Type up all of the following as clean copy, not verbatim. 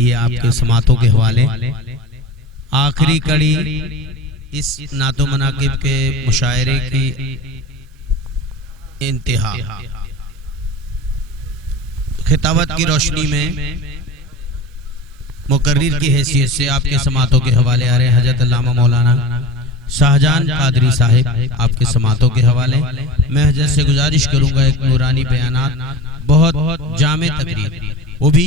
یہ آپ کے سماعتوں کے حوالے آخری کڑی اس نعت و مناقب کے مشاعرے کی انتہا خطابت کی روشنی میں مقرر کی حیثیت سے آپ کے سماعتوں کے حوالے آ رہے ہیں حضرت علامہ مولانا شاہجہان قادری صاحب آپ کے سماعتوں کے حوالے. میں حضرت سے گزارش کروں گا ایک نورانی بیانات بہت جامع تقریر وہ بھی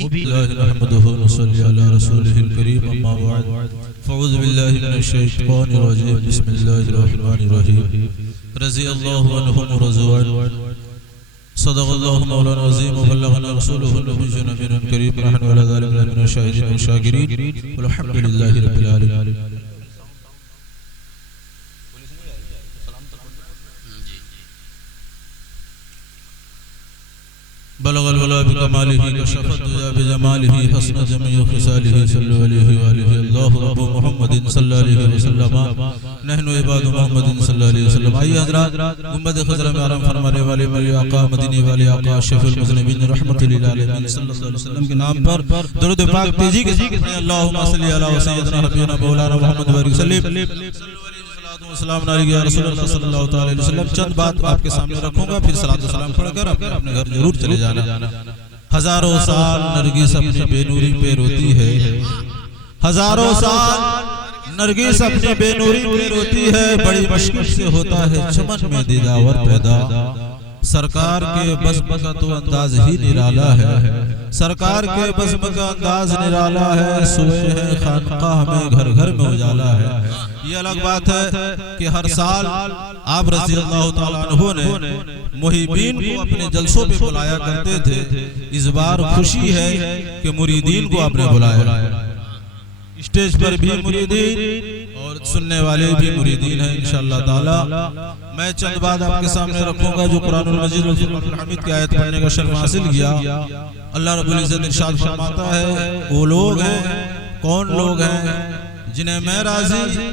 فاعوذ باللہ من الشیطان الرجیم بسم اللہ الرحمن الرحیم رضی اللہ عنہم ورضوان صدق اللہ مولانا العظیم وبلغنا رسولہ النبی نبی کریم رحمۃ اللہ علیہ من الشاہدین والشاکرین والحمد للہ رب العالمین. بلغ الولا بکمالہ کشف الدجا بجمالہ حسن جمیع خصالہ صلی اللہ علیہ اللہ رب محمد صلی اللہ علیہ وسلم نحن عباد محمد صلی اللہ علیہ وسلم. آئیے حضرات گنبد خضرہ میں آرام فرمانے والے ولی آقا مدینی والے آقا شفیع المذنبین رحمت للعالمین صلی اللہ علیہ وسلم کے نام پر درود پاک تیزی کے ذکر ہیں. اللہم صلی علی سیدنا حبیبنا مولانا محمد وبارک وسلم. السلام علیکم یا رسول اللہ صلی اللہ علیہ وسلم. چند بات آپ کے سامنے رکھوں گا پھر صلاۃ و سلام پڑھ کر اپنے گھر ضرور چلے جانا. ہزاروں سال نرگس اپنی بے نوری پہ روتی ہے, ہزاروں سال نرگس اپنی بے نوری پہ روتی ہے, بڑی مشکل سے ہوتا ہے چمن میں دیداور پیدا. سرکار کے بزم کا تو انداز ہی نرالا ہے, سرکار کے بزم کا انداز نرالا ہے. سوئے ہیں خانقاہ میں گھر گھر میں اجالا ہے. یہ الگ بات ہے کہ ہر سال آپ رضی اللہ تعالیٰ عنہ نے محبین کو اپنے جلسوں پہ بلایا کرتے تھے. اس بار خوشی ہے کہ مریدین کو آپ نے بلایا. اسٹیج پر بھی مریدین اور سننے والے بھی مریدین ہیں انشاءاللہ تعالی. میں چند بات آپ کے سامنے رکھوں گا جو قرآن المجید الحمید کی آیت پڑھنے کا شرف حاصل کیا. اللہ رب العزت ارشاد فرماتا ہے وہ لوگ ہیں, کون لوگ ہیں جنہیں میں راضی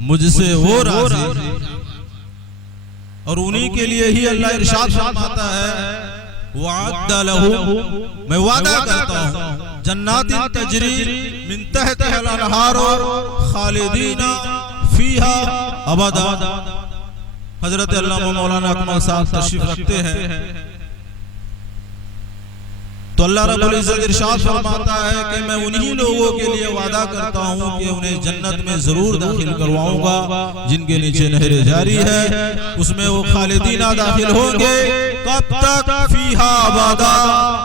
مجھ سے وہ راضی, اور انہی کے لیے ہی اللہ ارشاد فرماتا ہے وعد لہم, میں وعدہ کرتا ہوں جنات تجری من تحتها الانہار خالدین فیہا ابدا. حضرت علامہ مولانا اکمل صاحب تشریف رکھتے ہیں تو اللہ رب العزت ارشاد فرماتا ہے کہ میں انہی لوگوں کے لیے وعدہ کرتا ہوں کہ انہیں جنت میں ضرور داخل کرواؤں گا جن کے نیچے نہر جاری ہے, اس میں وہ خالدینہ داخل ہوں گے. کب تک؟ فیہا ابدا,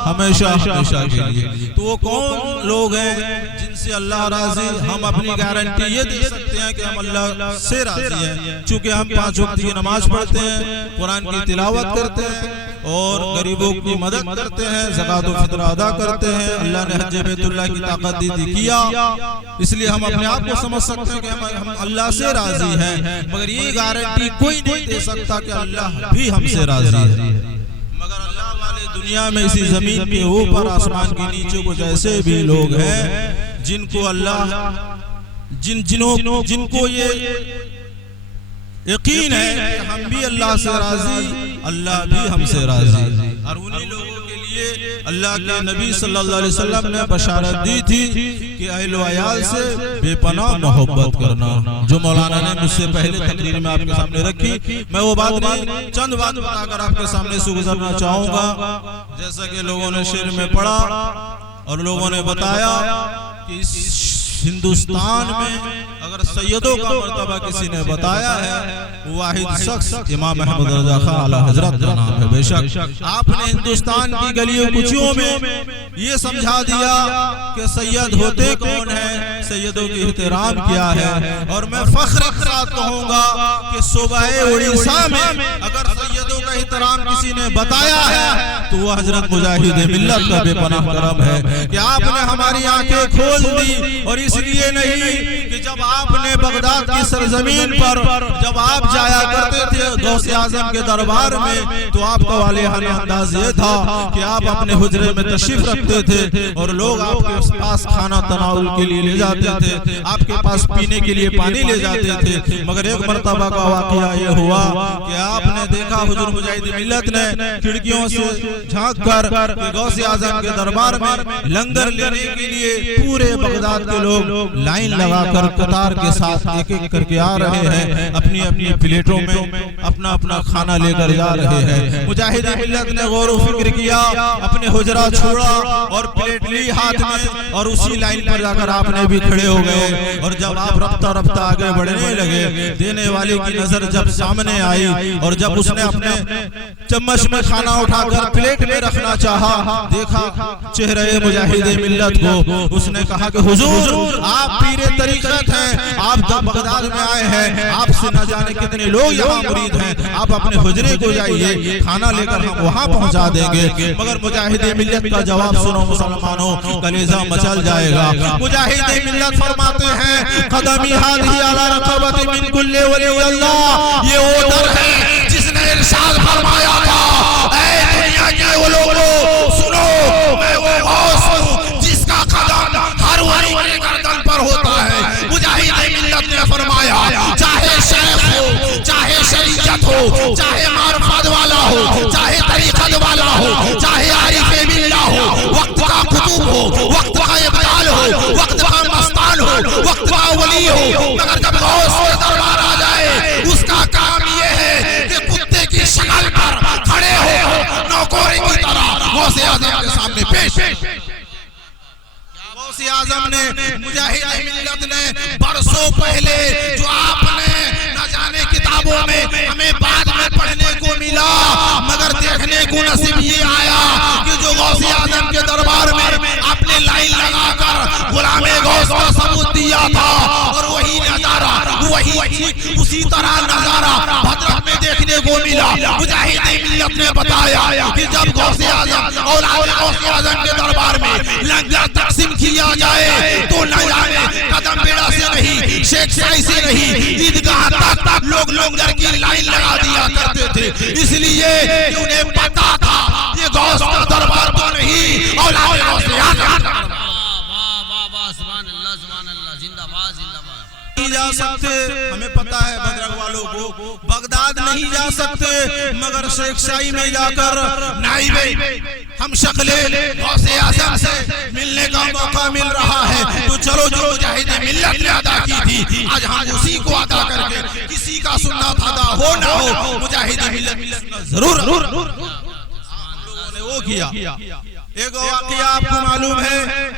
ہمیشہ ہمیشہ کے لیے. تو وہ کون لوگ ہیں جن سے اللہ راضی؟ ہم اپنی گارنٹی یہ دے سکتے ہیں کہ ہم اللہ سے راضی ہیں چونکہ ہم 5 وقت کی نماز پڑھتے ہیں, قرآن کی تلاوت کرتے ہیں اور غریبوں کی مدد کرتے ہیں, زکوٰۃ و فطر ادا کرتے ہیں. اللہ نے حج بیت اللہ کی طاقت دی تھی کیا, اس لیے ہم اپنے آپ کو سمجھ سکتے ہیں کہ ہم اللہ سے راضی ہیں. مگر یہ گارنٹی کوئی نہیں دے سکتا کہ اللہ بھی ہم سے راضی ہے. مگر اللہ والے دنیا میں اسی زمین کے اوپر آسمان کے نیچے کو جیسے بھی لوگ ہیں جن کو اللہ جن کو یہ یقین ہے کہ ہم بھی اللہ سے راضی, اللہ بھی ہم سے راضی. اور انہی لوگوں کے لیے اللہ کے نبی صلی اللہ علیہ وسلم نے بشارت دی تھی کہ اہل و عیال سے بے پناہ محبت کرنا, جو مولانا نے مجھ سے پہلے تقریر میں آپ کے سامنے رکھی. میں وہ بات نہیں, چند بات بتا کر آپ کے سامنے سے گزرنا چاہوں گا. جیسا کہ لوگوں نے شعر میں پڑھا اور لوگوں نے بتایا کہ اس ہندوستان میں اگر سیدوں کا مرتبہ کسی نے بتایا ہے واحد شخص امام احمد رضا خان اعلیٰ حضرت کا نام ہے. بے شک آپ نے ہندوستان کی گلیوں کوچیوں میں یہ سمجھا دیا کہ سید ہوتے کون ہیں, سیدوں کی احترام کیا ہے. اور میں فخر کے ساتھ کہوں گا کہ صوبہ اڑیسہ میں اگر سیدوں کا احترام کسی نے بتایا ہے تو وہ حضرت مجاہد ملت کا بے پناہ کرم ہے کہ آپ نے ہماری آنکھیں کھول دی اور اس اس لیے نہیں کہ جب آپ نے بغداد کی سرزمین پر جب آپ جایا کرتے تھے غوث اعظم کے دربار میں تو آپ کا والہانہ انداز یہ تھا کہ آپ اپنے حجرے میں تشریف رکھتے تھے اور لوگ آپ کے پاس کھانا تناول کے لیے لے جاتے تھے، آپ کے پاس پینے کے لیے پانی لے جاتے تھے۔ مگر ایک مرتبہ کا واقعہ یہ ہوا کہ آپ نے دیکھا حضور مجاہد ملت نے کھڑکیوں سے جھانک کر کہ غوث اعظم کے دربار میں لنگر لینے کے لیے پورے بغداد کے لوگ لائن لگا کر قطار کے ساتھ ایک ایک کر کے آ رہے ہیں، اپنی اپنی پلیٹوں میں اپنا اپنا کھانا لے کر جا رہے ہیں۔ مجاہد ملت نے غور و فکر کیا، اپنے حجرہ چھوڑا اور پلیٹ لی ہاتھ میں اور اسی لائن پر جا کر آپ نے بھی کھڑے ہو گئے۔ اور جب آپ رفتہ رفتہ آگے بڑھنے لگے، دینے والے کی نظر جب سامنے آئی اور جب اس نے اپنے چمچ میں کھانا اٹھا کر پلیٹ میں رکھنا چاہا، دیکھا چہرے مجاہد ملت کو، اس نے کہا کہ حضور آپ پیر طریقت ہیں، آپ جب بغداد میں آئے ہیں، آپ سے نہ جانے کتنے لوگ یہاں مرید ہیں، آپ اپنے حجرے کو جائیے، کھانا لے کر ہم وہاں پہنچا دیں گے۔ مگر مجاہد ملت کا جواب سنو مسلمانوں، کلیجہ مچل جائے گا۔ مجاہد ملت فرماتے ہیں قدمی ہادی علی رقبت من کل ولی اللہ، یہ وہ در ہے جس نے ارشاد فرمایا تھا اے دنیا کے وہ لوگوں سنو، میں وہ غوث ہوں جس کا قدم ہر ولی کے گردن پر ہوتا ہے۔ مجاہد ملت نے فرمایا چاہے شیخ ہو، چاہے شریعت ہو، چاہے معرفت والا ہو، چاہے طریقت والا ہو، چاہے عارف باللہ ہو، وقت کا قطب ہو، وقت کا ابدال ہو، وقت کا مستان ہو، وقت کا ولی ہو، مگر جب غوث کے دربار آ جائے اس کا کام یہ ہے کہ کتے کی شکل پر کھڑے ہو نوکوری کی طرح غوث اعظم کے سامنے پیش۔ غوث اعظم نے مجاہد ملت نے برسوں پہلے جو آپ نے نہ جانے کتابوں میں ہمیں بعد میں پڑھنے کو ملا، مگر دیکھنے کو نصیب یہ آیا کہ جو غوث اعظم کے دربار میں آپ نے لائن لگا کر غلام غوث کا ثبوت دیا تھا، اور وہی نظارہ وہی اسی طرح نظارہ حضرت میں دیکھنے کو ملا۔ مجاہد ملت نے بتایا کہ جب غوث اعظم اور غوث اعظم کے دربار میں لنگر تقسیم کیا جائے تو نہ جانے قدم بیڑا سے نہیں، شیخ سائی سے نہیں، عیدگاہ تک لوگ لنگر کی لائن لگا دیا کرتے تھے، اس لیے کہ انہیں پتا تھا یہ غوث کا دربار تو نہیں اولاد غوث اعظم۔ نہیں جا سکتے، ہمیں پتا ہے بدرگ والوں کو بغداد نہیں جا سکتے، مگر شیخ شاہی میں جا کر نائب ہم شکل غوث اعظم سے ملنے کا موقع مل رہا ہے، تو چلو جو مجاہد ملت نے ادا کی تھی آج ہم اسی کو ادا کر کے کسی کا سنت ادا ہو نہ ہو مجاہد ملت ضرور ہم لوگوں نے وہ کیا۔ ایک واقعہ آپ کو معلوم ہے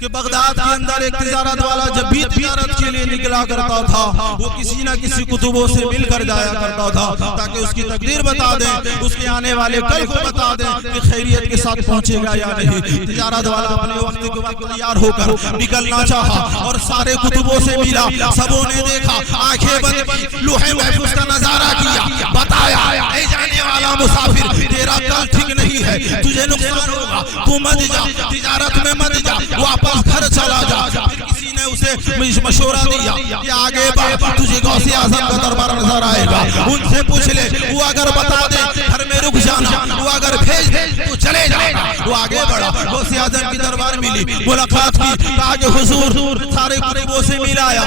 کہ بغداد کے اندر ایک تجارت والا جب بھی تجارت کے لیے نکلا کرتا تھا وہ کسی نہ کسی کتبوں سے مل کر جایا کرتا تھا تاکہ اس کی تقدیر بتا دیں، اس کے آنے والے کل کو بتا دیں کہ خیریت کے ساتھ پہنچے گا یا نہیں۔ تجارت والا اپنے وقت کے وقت تیار ہو کر نکلنا چاہا اور سارے کتبوں سے ملا، سبوں نے دیکھا، آنکھیں بند کی، لوح محفوظ کا نظارہ کیا، بتایا اے جانے والا مسافر تیرا کل ٹھیک نہیں ہے، تجھے نقصان ہوگا، تو مت جا، تجارت میں مت جا، واپس گھر چلا جا۔ پھر کسی نے اسے مشورہ دیا کہ آگے بڑھ، تجھے غوث اعظم کا دربار نظر آئے گا، ان سے پوچھ لے، وہ اگر بتا دے گھر میں رک جانا، وہ اگر بھیج دے تو چلے جانا۔ وہ آگے بڑھا، غوث اعظم کی دربار ملی، ملاقات کی، کہا کہ حضور سارے قریبوں سے ملایا،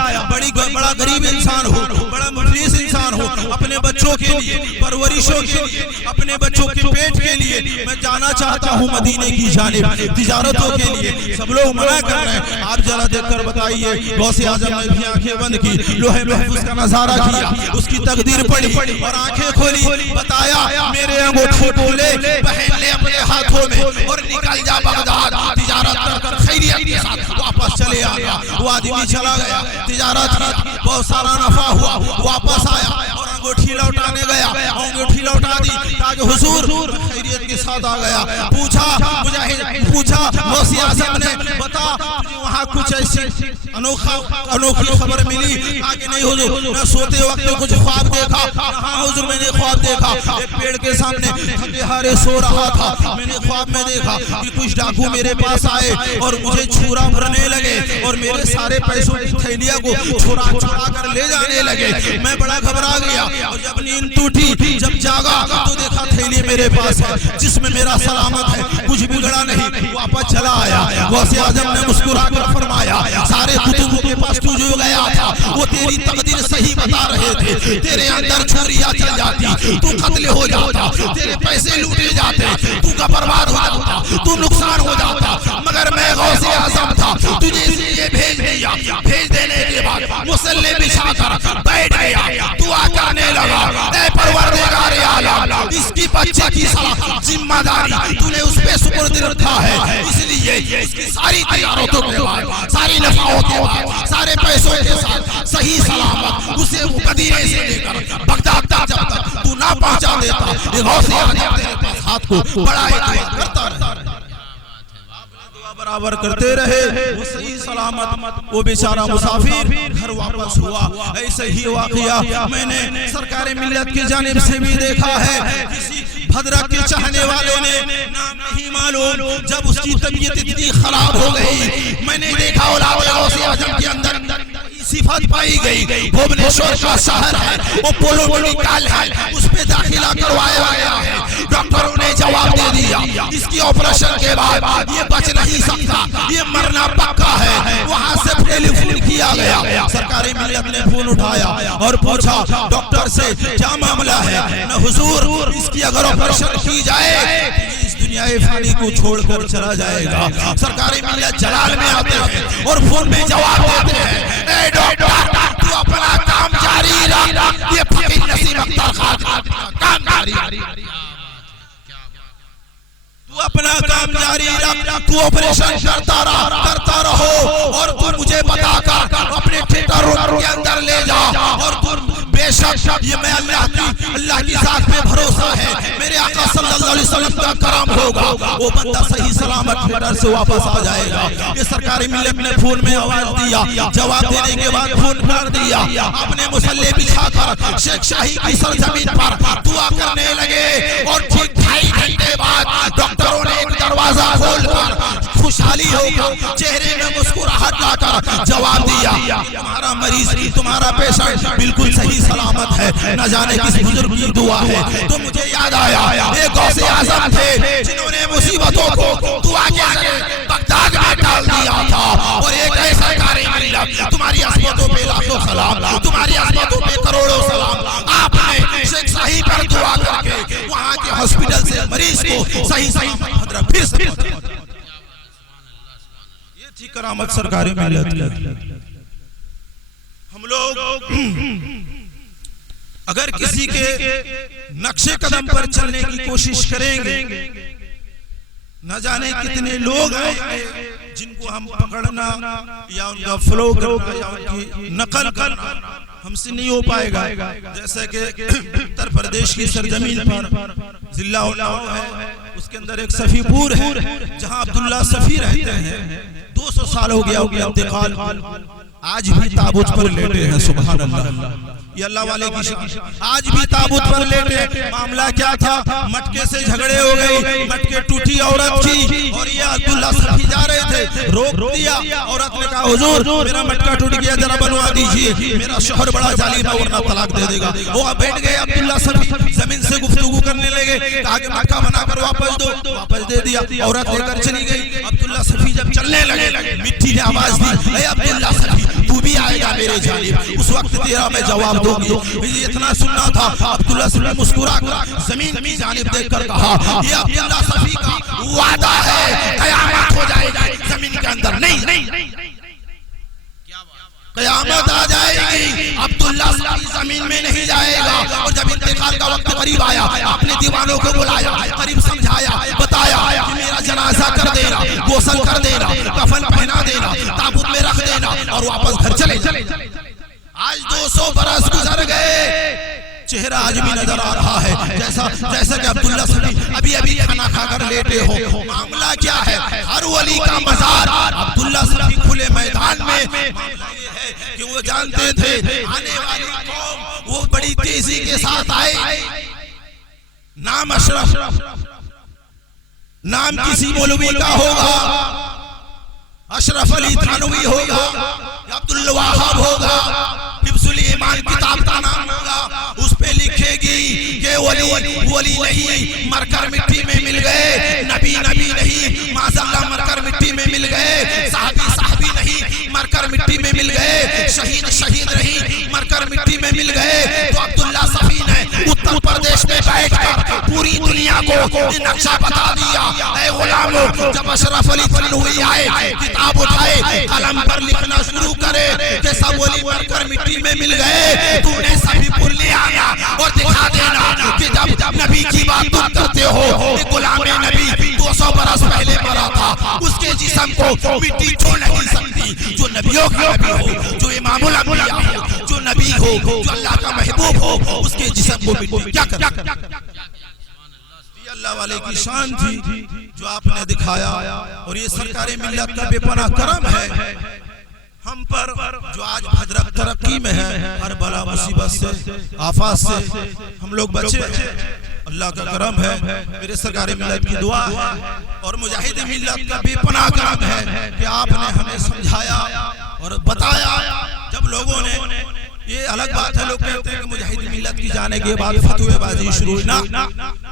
بڑا غریب انسان ہو، بڑا مفلس انسان ہو، اپنے بچوں کے لیے، پرورشوں کے لیے، اپنے بچوں کے پیٹ کے لیے میں جانا چاہتا ہوں مدینے کی جانب، تجارتوں کے لیے۔ سب لوگ منع کر رہے ہیں، آپ ذرا دیکھ کر بتائیے۔ غوث اعظم نے بھی آنکھیں بند کی، لوح محفوظ کا نظارہ کیا، اس کی تقدیر پڑھی اور آنکھیں کھولی، بتایا میرے انگوٹھے کھولے، پہن لے اپنے ہاتھوں میں اور نکل جا بغداد، تجارت کر کر خیریت کے ساتھ واپس چلے آیا۔ وہ آدمی چلا گیا، تجارت کی، بہت سارا نفع ہوا، واپس آیا اور انگوٹھی لوٹانے گیا، انگوٹھی لوٹا دی تاکہ حضور ساتھ آ گیا. پوچھا مجاہد، پوچھا غوث اعظم نے، بتا وہاں وہاں کچھ ایسی انوکھی خبر ملی آگے نہیں حضور میں سوتے وقت کچھ خواب دیکھا. ہاں حضور میں نے خواب دیکھا ایک پیڑ کے سامنے تھکے ہارے سو رہا تھا. میں نے خواب میں دیکھا کہ کچھ ڈاکو میرے پاس آئے اور مجھے چھورا بھرنے لگے اور میرے سارے پیسوں کی تھیلیاں کو چھڑا کر لے جانے لگے. میں بڑا گھبرا گیا اور جب نیند ٹوٹی جب جاگا تو دیکھا تھیلی میرے پاس ہے جس میں میرا سلامت ہے کچھ بگڑا نہیں. واپس چلا آیا. غوث اعظم نے مسکرا کر فرمایا سارے کتبوں کے پاس تو جو گیا تھا وہ تیری تقدیر صحیح بتا رہے تھے. تیرے اندر چھریاں چل جاتی تو قتل ہو جاتا تیرے پیسے لوٹے جاتے تو کا برباد ہو جاتا تو نقصان ہو جاتا مگر میں غوث اعظم تھا تجھے اس لیے بھیج دیا. بھیج دینے کے بعد مصلی بچھا کر بیٹھ گیا دعا کرنے لگا اے پروردگار عالم اس کی بچے کی ذمہ داری تو نے اس پہ سپرد رکھا ہے اس لیے اس کی ساری تجارتوں کے بعد ساری نفعوں کے بعد سارے پیسوں کے ساتھ صحیح سلامت اسے مدینے سے لے کر بغداد تک جب تک تو نہ پہنچا دیتا یہ غوث اعظم تیرے پاس ہاتھ کو بڑھائے کرتا رہتا برابر کرتے رہے. وہ صحیح سلامت وہ بیچارہ مسافر گھر واپس ہوا. ایسے ہی واقعہ میں نے سرکار ملت کی جانب سے بھی دیکھا ہے. کسی بھدرک کے چاہنے والے نے نام نہیں معلوم جب اس کی طبیعت اتنی خراب ہو گئی میں نے دیکھا اولاد غوث اعظم کے اندر صفت پائی گئی. بھوبنیشور کا شہر ہے وہ پولو میڈیکل ہے اس پہ داخلہ کروایا گیا ہے. ڈاکٹروں نے جواب دے دیا اس کی آپریشن کے بعد یہ بچ نہیں سکتا یہ مرنا پکا ہے. وہاں سے ٹیلی فون کیا گیا. سرکاری ملت نے فون اٹھایا اور پوچھا ڈاکٹر سے کیا معاملہ ہے. نہ حضور اس کی اگر آپریشن کی جائے اس دنیا فانی کو چھوڑ کر چلا جائے گا. سرکاری ملت جلال میں آتے ہیں اور فون میں جواب دیتے ہیں اے ڈاکٹر تو اپنا کام جاری رکھ. یہ فقیر نسیم اختر خان کا کام جاری رکھ. تو اپنا کام جاری رکھ. تو آپریشن کرتا رہو اور تو مجھے بتا کر اپنے تھیٹر روم کے اندر لے جا. اور تو بے شک یہ میں اللہ کی ذات پہ بھروسہ ہے میرے آقا صلی اللہ علیہ وسلم کا کرم ہوگا وہ بندہ صحیح سلامت تھیٹر سے واپس آ جائے گا. یہ سرکاری ملت نے فون میں آواز دیا. جواب دینے کے بعد فون کر دیا. اپنے مصلی بچھا کر شیخ شاہی کی سرزمین پر دعا کرنے لگے اور ٹھیک 2.5 گھنٹے بعد ڈاکٹروں نے ایک دروازہ کھول کر خوشحالی ہو کر چہرے میں مسکراہٹ لا کر جواب دیا تمہارا مریض تمہارا پیشنٹ بالکل صحیح سلامت ہے. نہ جانے کس بزرگ کی دعا ہے. تو مجھے یاد آیا ایک غوث اعظم تھے جنہوں نے مصیبتوں کو دعا کے ذریعے بغداد میں ڈال دیا تھا. اور ایک ایسا سرکاری ملت تمہاری عظمتوں پہ لاکھوں سلام تمہاری عظمتوں پہ کروڑوں سلام. آپ نے شیخ صحیح پر دعا کر کے وہاں کے ہاسپٹل سے مریض کو صحیح پھر سے یہ تھی کرامت سرکاری ملت. ہم لوگ اگر کسی کے نقش قدم پر چلنے کی کوشش کریں گے نہ جانے کتنے لوگ آئیں جن کو ہم پکڑنا یا ان کا فلو کرنا یا ان کی نقل کرنا ہم سے نہیں ہو پائے گا. جیسے کہ اتر پردیش کی سرزمین پر ضلع الاؤ ہے اس کے اندر ایک صفی پور ہے جہاں عبداللہ صفی رہتے ہیں. 200 سال ہو گیا ان کے انتقال آج بھی تابوت پر لیٹے ہیں. سبحان اللہ یہ اللہ والے کی شان. آج بھی تابوت پر لیٹے. معاملہ کیا تھا مٹکے سے جھگڑے ہو گئی مٹکے ٹوٹی عورت کی اور یہ عبداللہ صفی جا رہے تھے روک دیا. عورت نے کہا حضور میرا مٹکا ٹوٹ گیا ذرا بنوا دیجئے میرا شوہر بڑا ظالم ہے ورنہ طلاق دے دے گا. وہ بیٹھ گئے عبداللہ صفی زمین سے گفتگو کرنے لگے. کہا کہ مٹکا بنا کر واپس دو. واپس دے دیا. عورت لے کر چلی گئی. عبداللہ صفی جب چلنے لگے مٹی نے آواز دی اے عبداللہ صفی تو بھی آئے گا میرے جانب اس وقت تیرا میں جواب دوں گی. مجھے اتنا سننا تھا. عبداللہ صفی مسکرا کر زمین کی جانب دیکھ کر کہا یہ عبداللہ صفی کا وعدہ ہے قیامت ہو جائے گی زمین کے اندر. نہیں قیامت آ جائے گی عبداللہ صفی زمین میں نہیں جائے گا. اور جب انتقال کا وقت قریب آیا اپنے دیوانوں کو بلایا قریب سمجھایا بتایا کہ میرا جنازہ کر دینا غسل کر دینا کفن پہنا دینا تابوت میں رکھ دینا اور واپس گھر چلے. آج 200 برس گزر گئے چہرہ آج بھی نظر آ رہا ہے جیسا کہ عبداللہ صفی ابھی کھانا کھا کر لیٹے ہو. معاملہ کیا ہے ہر ولی کا مزار عبداللہ عبداللہ صفی کھلے میدان میں کہ وہ جانتے تھے آنے والی قوم وہ بڑی تیزی کے ساتھ آئے. نام اشرف نام کسی مولوی کا ہوگا, اشرف علی تھانوی ہوگا, عبدالوہاب ہوگا, حفظ الایمان کتاب کا نام ہوگا, اس پہ لکھے گی کہ ولی نہیں مر کر مٹی میں مل گئے, نبی نہیں معاذ اللہ مر کر مٹی میں مل گئے, صحابی نہیں مر کر مٹی میں مل گئے, شہید نہیں مر کر مٹی میں مل گئے. تو عبداللہ صفی نے اتر پردیش میں بیٹھ کر پوری دنیا کو یہ نقشہ بتا دیا. اے غلاموں, جب اشرف علی تھانوی آئے, کتاب اٹھائے, قلم پر لکھنا شروع کرے کہ سب ولی مر کر مٹی میں مل گئے, تم نے سبھی پر لے آنا اور دکھا دینا کہ جب نبی کی بات تم کرتے ہو کہ غلام نبی 200 برس پہلے مرا تھا, اس کے جسم کو مٹی چھوڑ نہیں سکتی. جو نبیوں کا نبی ہو, جو امام الانبیاء ہو, جو نبی ہو, جو اللہ کا محبوب ہو, اس کے جسم کو مٹی کیا کر اللہ والے کی شان تھی جو آپ نے دکھایا. اور یہ سرکار ملت کا بے پناہ کرم ہے ہم پر, جو آج بھدرک ترقی میں ہے, ہر بلا مصیبت سے آفات سے ہم لوگ بچے. اللہ کا کرم ہے, میرے سرکار ملت کی دعا ہے, اور مجاہد ملت کا بے پناہ کرم ہے کہ آپ نے ہمیں سمجھایا اور بتایا. جب لوگوں نے, یہ الگ بات ہے, لوگ کہتے ہیں کہ مجاہد ملت کی جانے کے بعد فتوے بازی شروع ہوئی. نہ,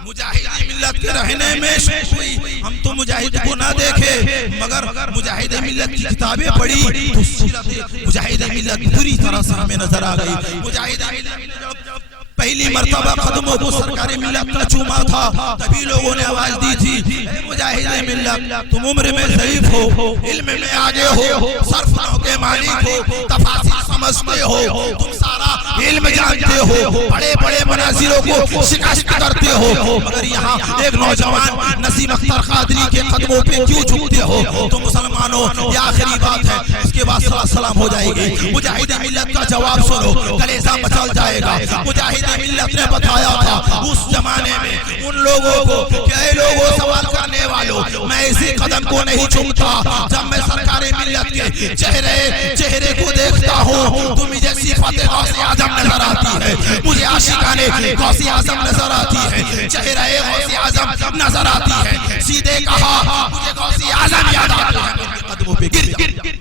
مجاہد ملت کے رہنے میں شروع ہوئی. ہم تو مجاہد کو نہ دیکھے مگر مجاہد ملت کی کتابیں پڑھی تو سیرت مجاہد ملت پوری طرح سے ہمیں نظر آ گئی. مجاہد ملت پہلی مرتبہ قدموں کو سرکار ملت کا چوما تھا, تبھی لوگوں نے آواز دی تھی, اے مجاہد ملت تم عمر میں ضعیف ہو, علم میں آگے ہو, صرف نو کے مالک ہو, تفاصیل سمجھتے ہو, تم سارا علم جانتے ہو, بڑے بڑے مناظروں کو شکست کرتے ہو, مگر یہاں ایک نوجوان نسیم اختر قادری کے قدموں پہ کیوں جھکتے ہو؟ تو مسلمانوں یہ آخری بات ہے, اس کے بعد صلاۃ سلام ہو جائے گی. مجاہد ملت کا جواب سنو, کلیجہ مچل جائے گا. مجاہد ملت نے بتایا تھا اس زمانے میں ان لوگوں کو کہ اے لوگوں سوال کرنے والوں, میں اسی قدم کو نہیں چومتا جب میں سرکار ملت کے چہرے کو دیکھتا ہوں تو مجھے صفت غوث اعظم نظر آتی ہے, مجھے عاشقان غوث اعظم نظر آتی ہے, چہرہ غوث اعظم نظر آتی ہے. سیدھے کہا مجھے غوث اعظم یاد آتا ہے, قدموں پہ گر جا.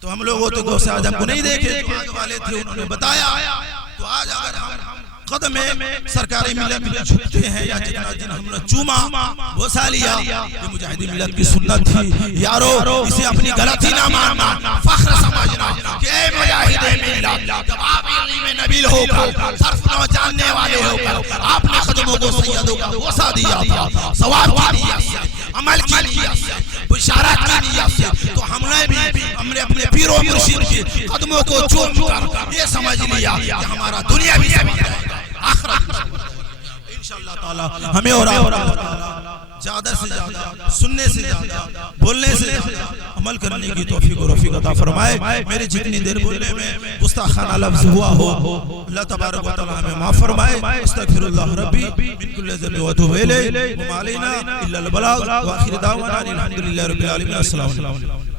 تو ہم لوگوں تو غوث اعظم کو نہیں دیکھے, جو آگ والے تھے انہوں نے بتایا. تو آج اگر ہم قدم سرکار ملت میں جھکتے ہیں یا جتنا ہم نے چوما بوسا لیا, یہ مجاہد ملت کی سنت تھی. یارو اسے اپنی غلطی نہ ماننا, فخر سمجھنا کہ اے مجاہد ملت, جب آپ علم نبیل ہو کر, صرف نو جاننے والے ہو کر آپ نے قدموں کو سیدوں کا بوسا دیا تھا, ثواب کی نیت سے, عمل کی نیت سے, بشارت کی نیت سے, تو ہم نے اپنے پیر و مرشد کے قدموں کو چوم کر یہ سمجھ لیا کہ ہمارا دنیا بھی سمجھ جائے گا, آخرت انشاءاللہ تعالی ہمیں اور زیادہ سے زیادہ سننے سے زیادہ بولنے سے زیادہ عمل کرنے کی توفیق و رفیق عطا فرمائے. میری جتنی دیر بولنے میں گستاخانہ لفظ ہوا ہو, اللہ تبارک و تعالی ہمیں معاف فرمائے. استغفر اللہ ربی من کل ذنب و اتوب الیہ, وما علینا الا البلاغ, وآخر دعوانا الحمدللہ رب العالمین. السلام علیکم.